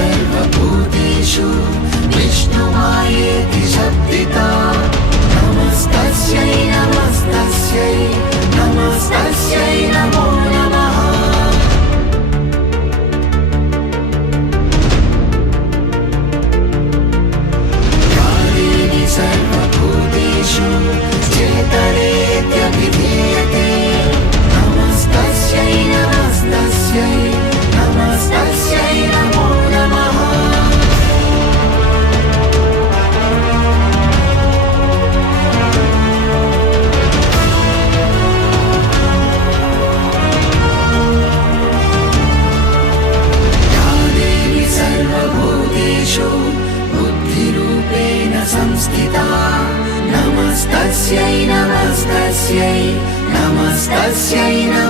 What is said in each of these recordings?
say. Ascia in now.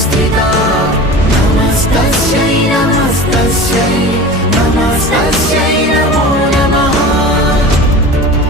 street